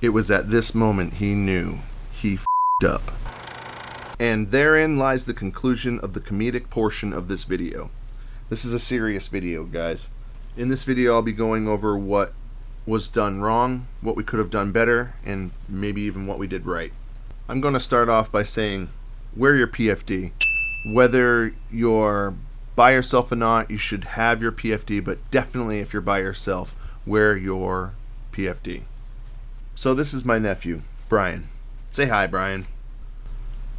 It was at this moment he knew he f***ed up. And therein lies the conclusion of the comedic portion of this video. This is a serious video, guys. In this video, I'll be going over what was done wrong, what we could have done better, and maybe even what we did right. I'm going to start off by saying, wear your PFD. Whether you're by yourself or not, you should have your PFD, but definitely if you're by yourself, wear your PFD. So this is my nephew, Brian. Say hi, Brian.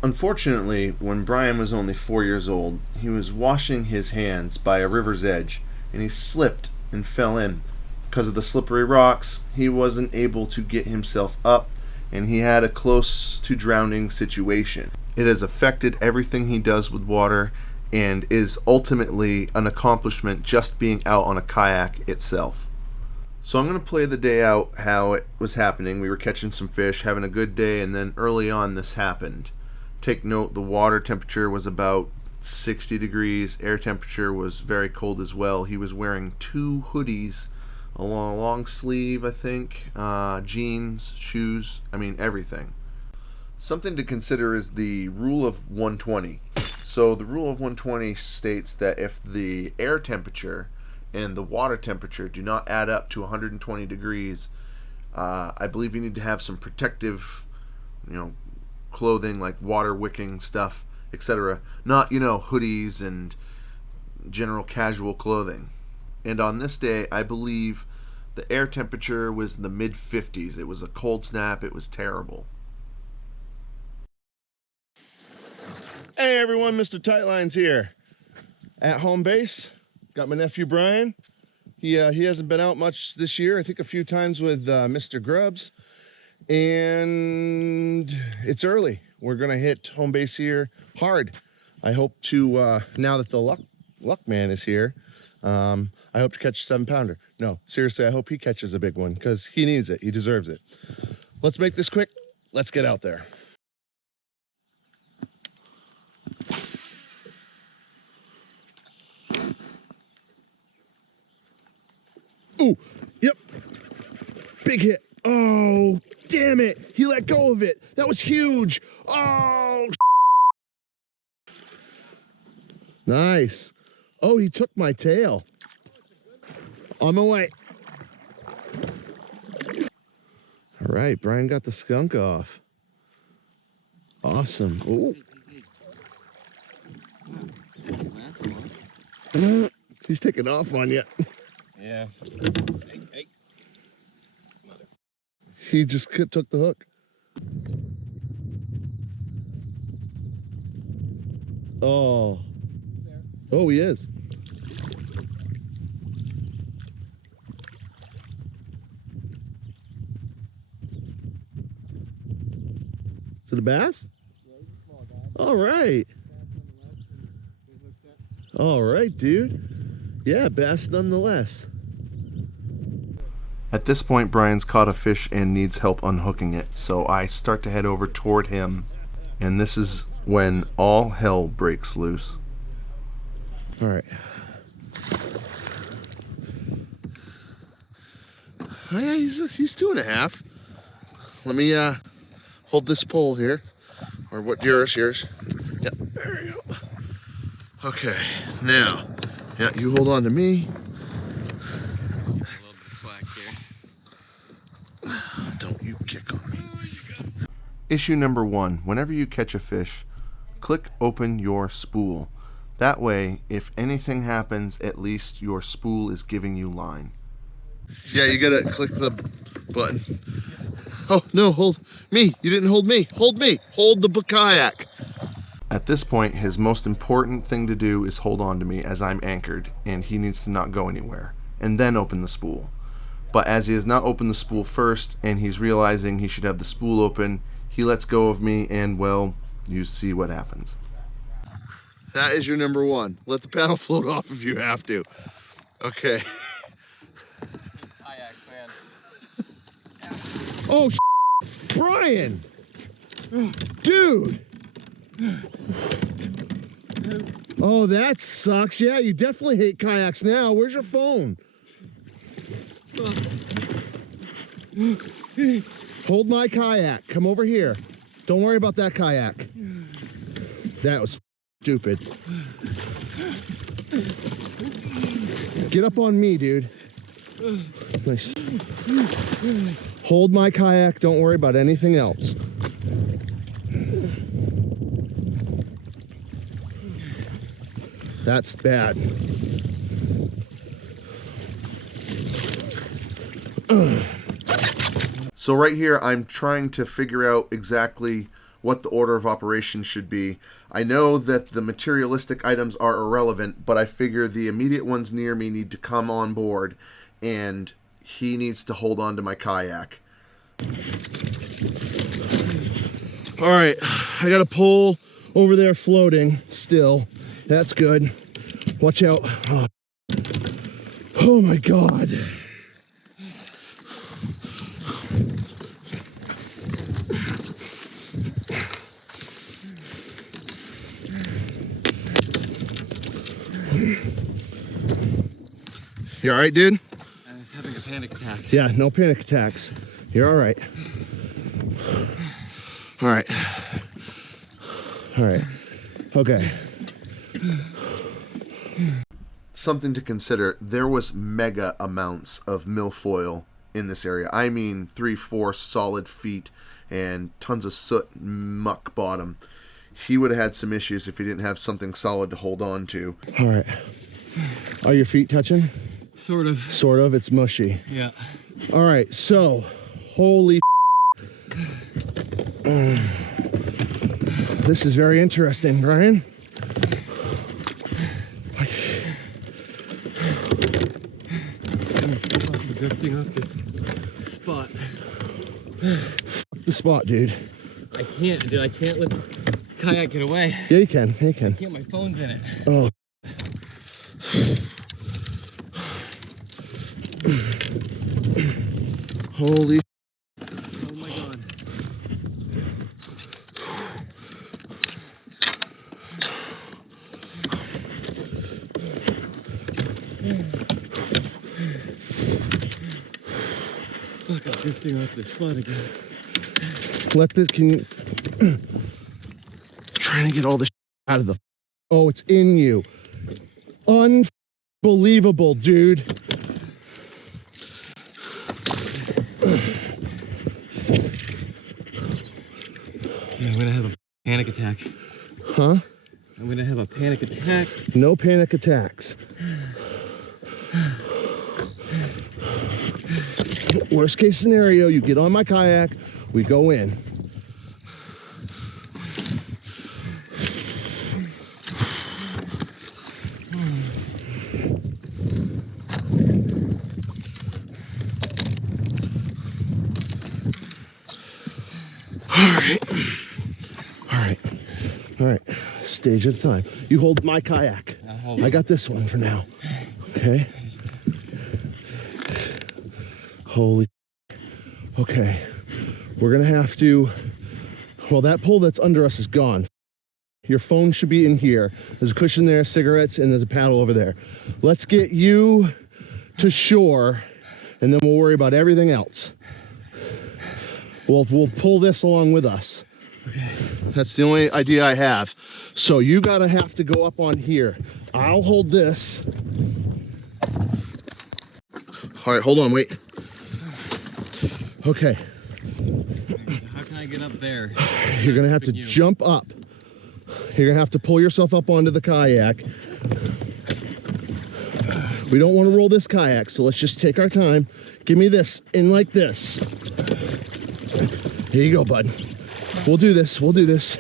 Unfortunately, when Brian was only 4 years old, he was washing his hands by a river's edge, and he slipped and fell in. Because of the slippery rocks, he wasn't able to get himself up, and he had a close to drowning situation. It has affected everything he does with water, and is ultimately an accomplishment just being out on a kayak itself. So I'm going to play the day out how it was happening. We were catching some fish, having a good day, and then early on this happened. Take note, the water temperature was about 60 degrees. Air temperature was very cold as well. He was wearing 2 hoodies, a long sleeve, I think, jeans, shoes, everything. Something to consider is the rule of 120. So the rule of 120 states that if the air temperature and the water temperature do not add up to 120 degrees, I believe you need to have some protective, clothing like water wicking stuff, etc. Not, hoodies and general casual clothing. And on this day, I believe the air temperature was in the mid-50s. It was a cold snap. It was terrible. Hey everyone, Mr. Tightlines here. At home base, got my nephew Brian. He hasn't been out much this year. I think a few times with Mr. Grubbs. And it's early. We're gonna hit home base here hard. I hope to now that the luck man is here, I hope to catch a 7-pounder. No, seriously, I hope he catches a big one because he needs it. He deserves it. Let's make this quick. Let's get out there. Ooh, yep. Big hit. Oh, damn it. He let go of it. That was huge. Oh, nice. Oh, he took my tail. On my way. All right, Brian got the skunk off. Awesome. Ooh. He's taking off on you. Yeah. Hey. He just took the hook. Oh. Oh, he is. Is it a bass? Yeah, he's a small guy. All right. All right, dude. Yeah, bass nonetheless. At this point, Brian's caught a fish and needs help unhooking it, so I start to head over toward him, and this is when all hell breaks loose. All right. Oh, yeah, he's 2.5. Let me hold this pole here, or what? Yours. Yep. There you go. Okay. Now, yeah, you hold on to me. A little bit of slack here. Don't you kick on me. Issue number 1. Whenever you catch a fish, click open your spool. That way, if anything happens, at least your spool is giving you line. Yeah, you gotta click the button. Oh, no, hold me. You didn't hold me. Hold me. Hold the kayak. At this point, his most important thing to do is hold on to me as I'm anchored, and he needs to not go anywhere, and then open the spool. But as he has not opened the spool first, and he's realizing he should have the spool open, he lets go of me, and, well, you see what happens. That is your number 1. Let the paddle float off if you have to. Okay. Kayak man. Oh, Brian! Dude! Oh, that sucks. Yeah, you definitely hate kayaks now. Where's your phone? Hold my kayak. Come over here. Don't worry about that kayak. That was stupid. Get up on me, dude. Nice. Hold my kayak. Don't worry about anything else. That's bad. So right here, I'm trying to figure out exactly what the order of operations should be. I know that the materialistic items are irrelevant, but I figure the immediate ones near me need to come on board, and he needs to hold on to my kayak. All right, I got a pole over there floating still. That's good. Watch out. Oh my God. You all right, dude? I was having a panic attack. Yeah, no panic attacks. You're all right. All right. All right. Okay. Something to consider, there was mega amounts of milfoil in this area. I mean 3-4 solid feet and tons of soot, muck bottom. He would have had some issues if he didn't have something solid to hold on to. All right. Are your feet touching? Sort of. Sort of. It's mushy. Yeah. All right. So, holy this is very interesting, Brian. I'm drifting off this spot. The spot, dude. I can't, dude. I can't let the kayak get away. Yeah, you can. Yeah, you can. I can't. My phone's in it. Oh. Holy. Oh my God. Fuck, I'm drifting off this spot again. Let this, can you, trying to get all this out of the, oh, it's in you. Unbelievable, dude. Dude, I'm gonna have a panic attack. Huh? I'm gonna have a panic attack. No panic attacks. Worst case scenario, you get on my kayak, we go in. All right, stage at a time. You hold my kayak. I got this one for now. Okay? Holy. Okay. We're gonna have to, well, that pole that's under us is gone. Your phone should be in here. There's a cushion there, cigarettes, and there's a paddle over there. Let's get you to shore, and then we'll worry about everything else. We'll pull this along with us. Okay. That's the only idea I have. So you gotta have to go up on here. I'll hold this. All right, hold on, wait. Okay. How can I get up there? You're gonna have to jump up. You're gonna have to pull yourself up onto the kayak. We don't want to roll this kayak, so let's just take our time. Give me this in like this. Here you go, bud. We'll do this. We'll do this.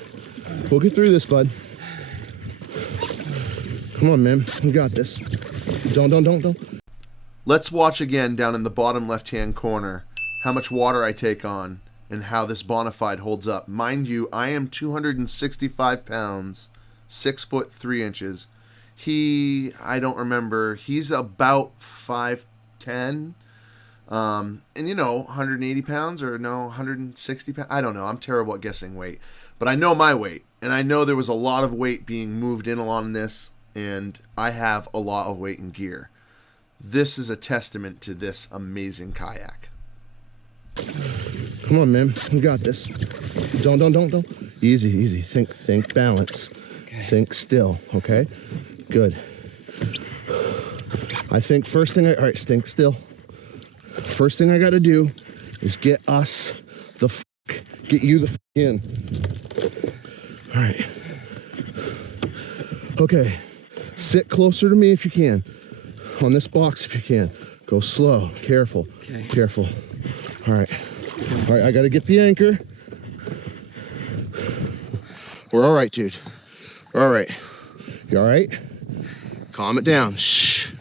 We'll get through this, bud. Come on, man. You got this. Don't. Let's watch again down in the bottom left-hand corner how much water I take on and how this Bonafide holds up. Mind you, I am 265 pounds, 6 foot 3 inches. I don't remember, he's about 5'10", and you know, 180 pounds or no, 160 pounds. I don't know. I'm terrible at guessing weight, but I know my weight, and I know there was a lot of weight being moved in along this, and I have a lot of weight and gear. This is a testament to this amazing kayak. Come on, man. You got this. Don't. Easy. Think balance. Okay. Think still, okay? Good. I think all right, think still. First thing I gotta do is get you the in. All right. Okay. Sit closer to me if you can. On this box if you can. Go slow, careful, okay. Careful. All right, I gotta get the anchor. We're all right, dude. We're all right. You all right? Calm it down. Shh.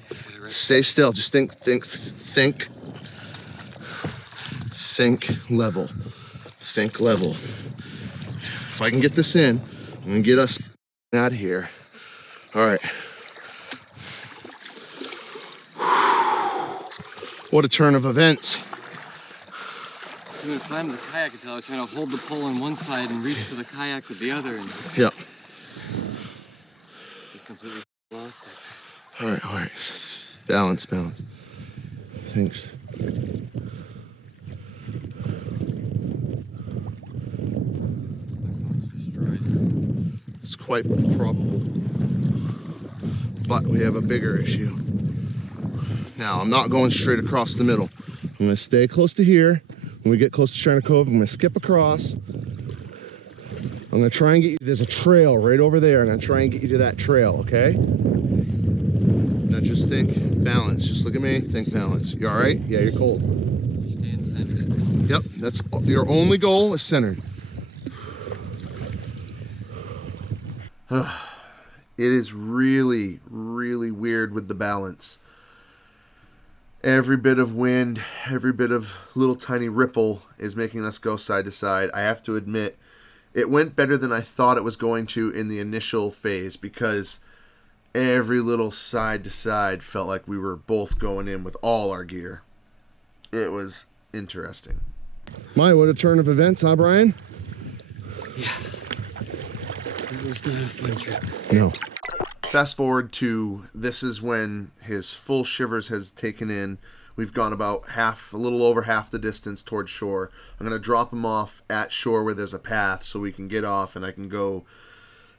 Stay still. Just think level. Think level. If I can get this in, I'm gonna get us out of here. All right. What a turn of events. I was doing fine with the kayak until I was trying to hold the pole on one side and reach for the kayak with the other. And yep. Just completely lost it. All right. Balance. Thanks. It's quite probable. But we have a bigger issue. Now, I'm not going straight across the middle. I'm gonna stay close to here. When we get close to China Cove, I'm gonna skip across. I'm gonna try and get you, there's a trail right over there. I'm gonna try and get you to that trail, okay? Now just think balance. Just look at me, think balance. You all right? Yeah, you're cold. Staying centered. Yep, that's your only goal is centered. It is really, really weird with the balance. Every bit of wind, every bit of little tiny ripple is making us go side to side. I have to admit, it went better than I thought it was going to in the initial phase because every little side to side felt like we were both going in with all our gear. It was interesting. My, what a turn of events, huh, Brian? Yeah. It was not a fun trip. No. Fast forward to this is when his full shivers has taken in. We've gone about a little over half the distance towards shore. I'm going to drop him off at shore where there's a path so we can get off and I can go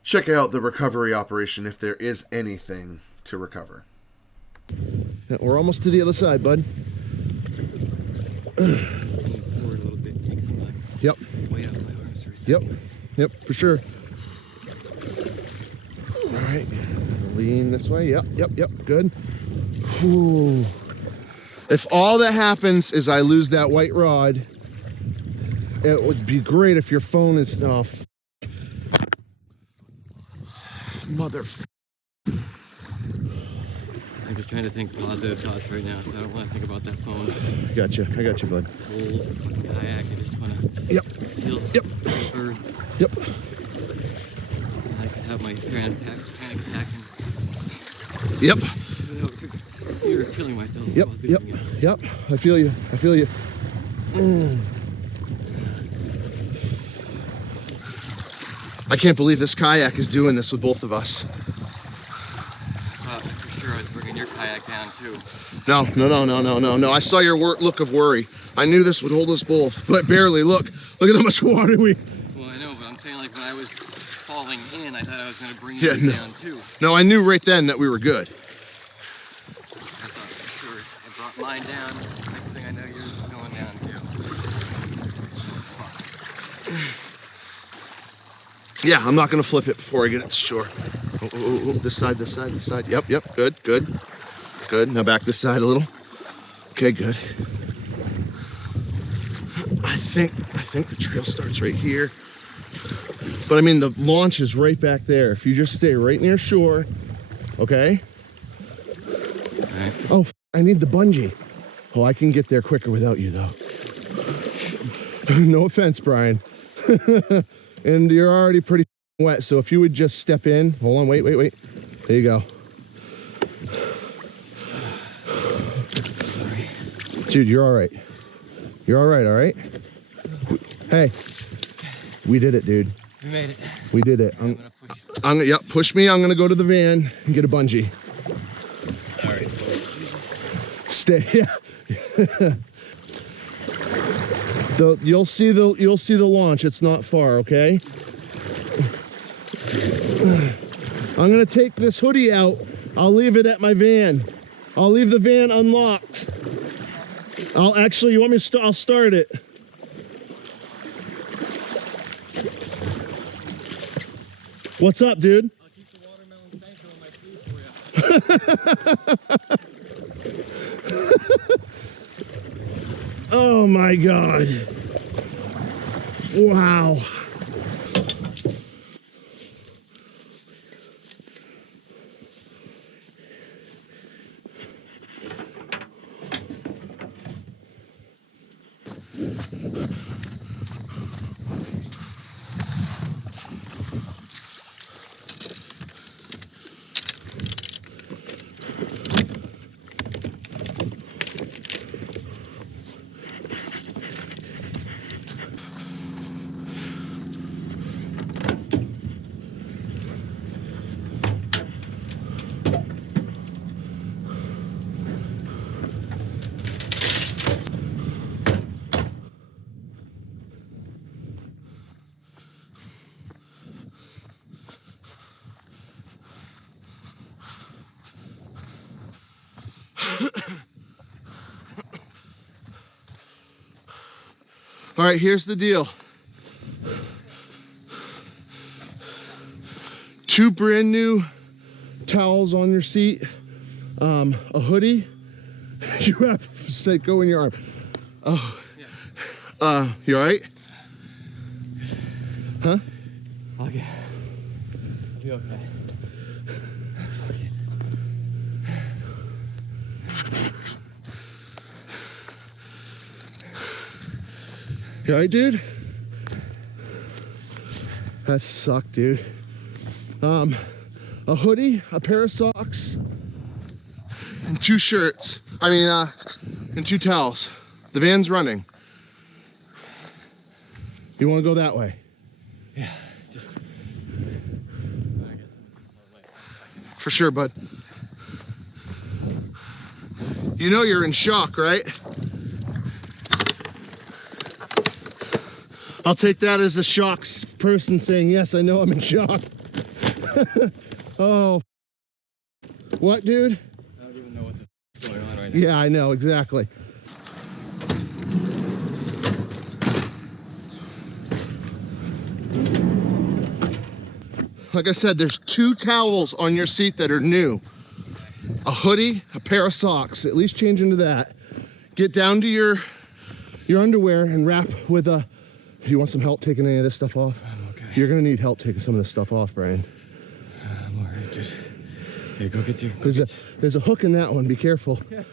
check out the recovery operation if there is anything to recover. Yeah, we're almost to the other side, bud. Forward a little bit, take some Yep. weight off my arms for a second. Yep, for sure. All right, lean this way. Yep, good. Whew. If all that happens is I lose that white rod, it would be great if your phone is mother. I'm just trying to think positive thoughts right now, so I don't want to think about that phone. I got you, bud. Cold kayak, I just want to feel earth. Yep. I could have my panic attack and Yep. fear of killing myself. Yep. I feel you. I can't believe this kayak is doing this with both of us. For sure I was bringing your kayak down too. No. I saw your look of worry. I knew this would hold us both, but barely. Look at how much water we. Well, I know, but I'm saying like when I was falling in, I thought I was going to bring you down too. No, I knew right then that we were good. I thought for sure. I brought mine down. Next thing I know, yours is going down too. Yeah, I'm not gonna flip it before I get it to shore. Oh, this side. Yep, good. Now back this side a little. Okay, good. I think the trail starts right here. But I mean, the launch is right back there. If you just stay right near shore, okay? Alright. Oh, I need the bungee. Oh, I can get there quicker without you, though. No offense, Brian. And you're already pretty wet, so if you would just step in. Hold on, wait. There you go. Sorry. Dude, you're all right. All right? Hey, we did it, dude. We made it. We did it. I'm gonna push. Push me. I'm gonna go to the van and get a bungee. All right. Stay. Yeah. You'll see the launch. It's not far, okay? I'm gonna take this hoodie out. I'll leave it at my van. I'll leave the van unlocked. You want me to I'll start it. What's up, dude? I'll keep the watermelon sancho on my sleeve for you. Oh my God. Wow. All right, here's the deal. 2 brand new towels on your seat, a hoodie. You have to go in your arm. Oh, yeah. You all right? Huh? Okay. I'll be okay. You all right, dude? That sucked, dude. A hoodie, a pair of socks, and 2 shirts. And 2 towels. The van's running. You want to go that way? Yeah, just. For sure, bud. You know you're in shock, right? I'll take that as a shock person saying, yes, I know I'm in shock. Oh. What, dude? I don't even know what's going on right now. Yeah, I know, exactly. Like I said, there's 2 towels on your seat that are new. A hoodie, a pair of socks. At least change into that. Get down to your underwear and wrap with a... You want some help taking any of this stuff off? I'm okay. You're gonna need help taking some of this stuff off, Brian. I'm alright, just... Here, go get your... There's a hook in that one, be careful. Yeah.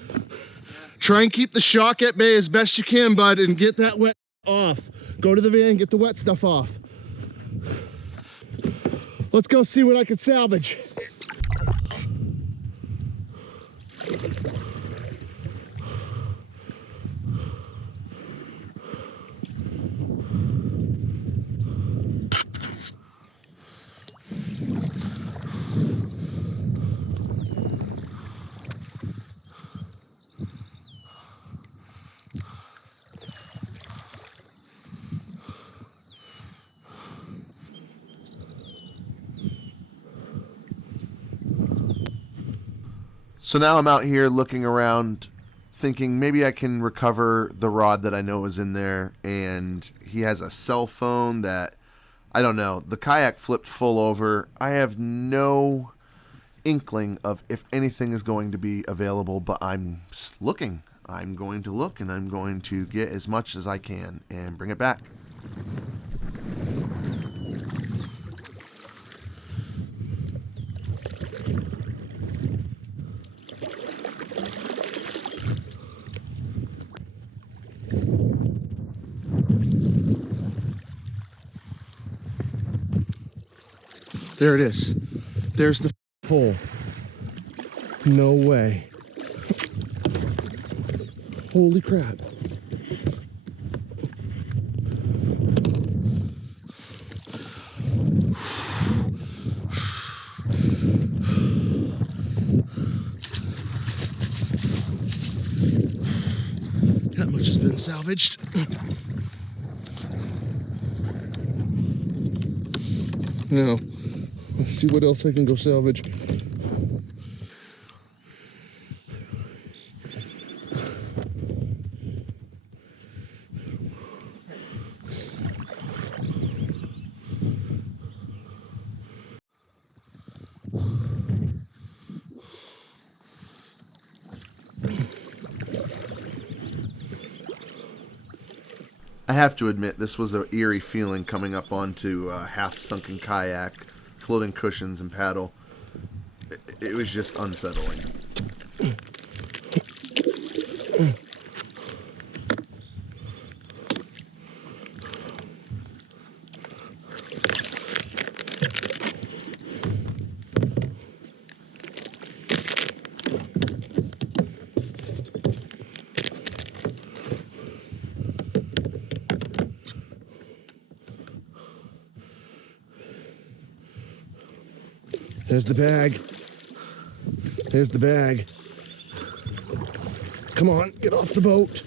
Try and keep the shock at bay as best you can, bud, and get that wet off. Go to the van, get the wet stuff off. Let's go see what I can salvage. So now I'm out here looking around, thinking maybe I can recover the rod that I know is in there. And he has a cell phone that, I don't know, the kayak flipped full over. I have no inkling of if anything is going to be available, but I'm looking. I'm going to look, and I'm going to get as much as I can and bring it back. There it is. There's the hole. No way. Holy crap. That much has been salvaged. Now, let's see what else I can go salvage. I have to admit, this was an eerie feeling coming up onto half-sunken kayak, floating cushions and paddle. It was just unsettling. There's the bag. There's the bag. Come on, get off the boat.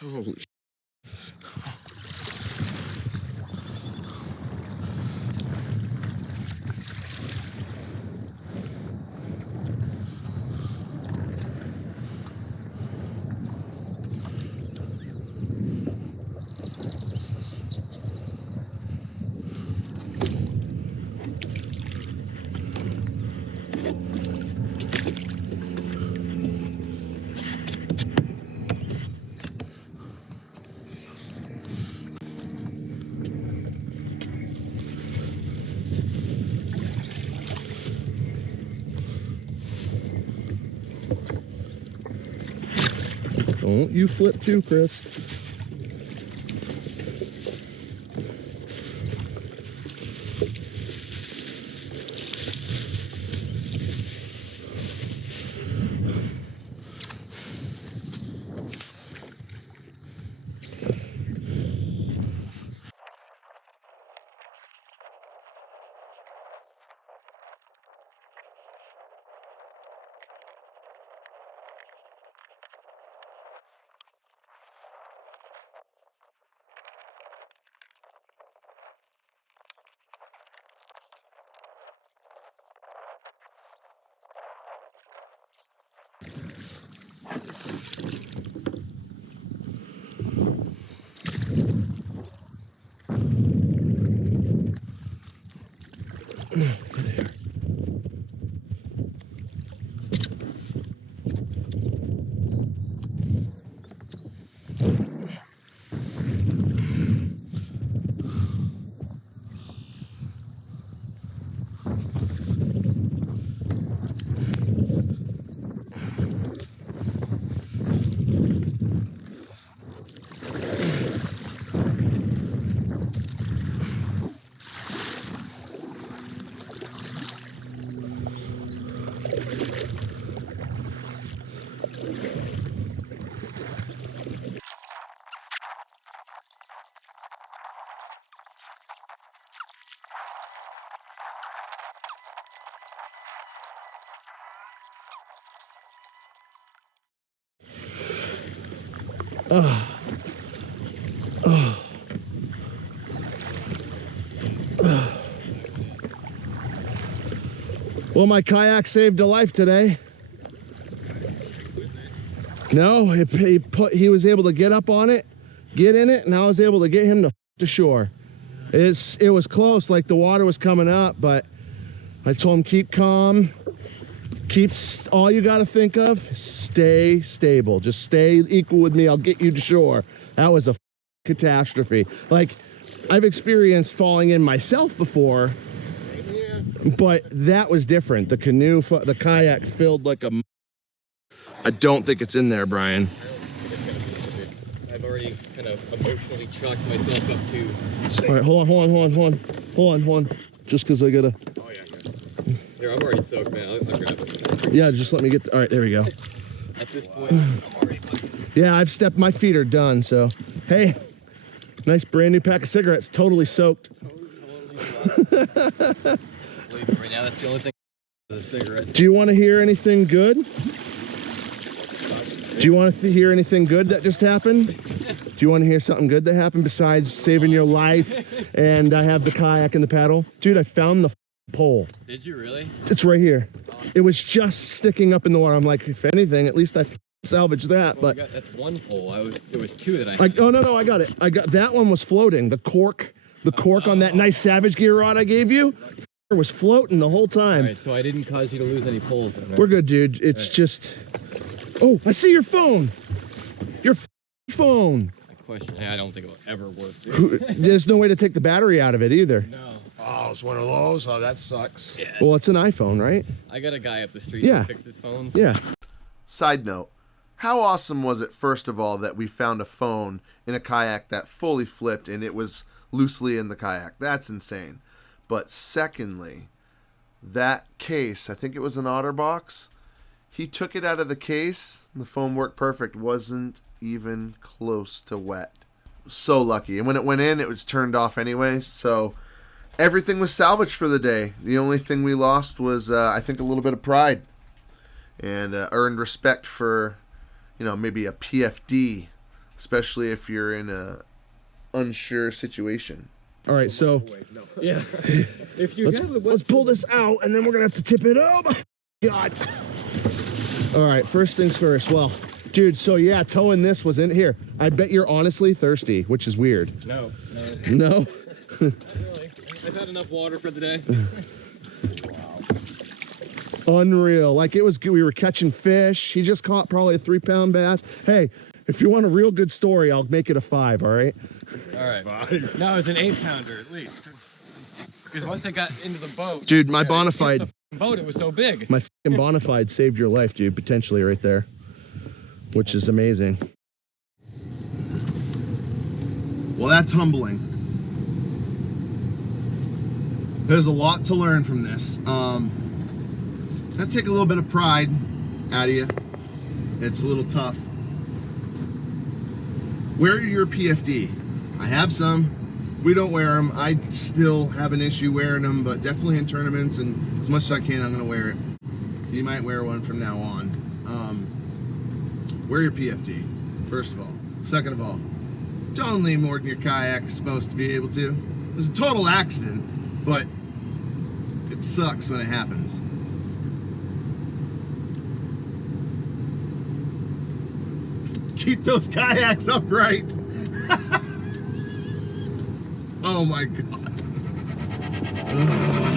Holy. Don't you flip too, Chris. Well, my kayak saved a life today. No, he was able to get up on it, get in it, and I was able to get him to shore. It was close, like the water was coming up, but I told him keep calm. All you got to think of, stay stable. Just stay equal with me. I'll get you to shore. That was a catastrophe. Like, I've experienced falling in myself before, but that was different. The kayak filled like a... I don't think it's in there, Brian. I've already kind of emotionally chalked myself up to. All right, hold on. Just because I gotta. Oh yeah. Here, I'm already soaked, man. I'll grab it. Yeah, just let me get. All right, there we go. At this point, I'm already fucking. Yeah, I've stepped. My feet are done. So, hey, nice brand new pack of cigarettes, totally soaked. Believe it, right now, that's the only thing. The cigarettes. Do you want to hear anything good? Do you want to hear anything good that just happened? Do you want to hear something good that happened besides saving your life? And I have the kayak and the paddle. Dude, I found the pole. Did you really? It's right here. It was just sticking up in the water. I'm like, if anything, at least I salvaged that. Well, But that's one pole. There was two that I had. oh no, I got it. I got that one was floating. The cork on that nice Savage gear rod I gave you was floating the whole time. All right, so I didn't cause you to lose any poles then, right? We're good, dude. It's just. Oh, I see your phone. Your phone. Question. I don't think it will ever work, dude. There's no way to take the battery out of it either. No. Oh, it's one of those. Oh, that sucks. Yeah. Well, it's an iPhone, right? I got a guy up the street Yeah. who fixes phones. Yeah. Side note, how awesome was it, first of all, that we found a phone in a kayak that fully flipped and it was loosely in the kayak? That's insane. But secondly, that case, I think it was an OtterBox, he took it out of the case, and the phone worked perfect, wasn't even close to wet. So lucky. And when it went in, it was turned off anyways, so everything was salvaged for the day. The only thing we lost was, I think, a little bit of pride. And earned respect for, maybe a PFD, especially if you're in a unsure situation. All right, so Yeah. If you let's pull this out, and then we're gonna have to tip it. Oh my God! All right, first things first. Well, dude, so yeah, towing this was in here. I bet you're honestly thirsty, which is weird. No. No. Really. I've had enough water for the day. Unreal. Like it was good. We were catching fish. He just caught probably a 3-pound bass. Hey, if you want a real good story, I'll make it a 5. All right. All right. No, it was an 8-pounder at least. Because once I got into the boat, Dude, my Bonafide. Boat, it was so big. My fucking Bonafide saved your life, dude, potentially right there, which is amazing. Well, that's humbling. There's a lot to learn from this. That'll take a little bit of pride out of you. It's a little tough. Wear your PFD. I have some. We don't wear them. I still have an issue wearing them, but definitely in tournaments, and as much as I can, I'm going to wear it. You might wear one from now on. Wear your PFD, first of all. Second of all, don't lean more than your kayak is supposed to be able to. It was a total accident, but it sucks when it happens. Keep those kayaks upright. Oh my God. Ugh.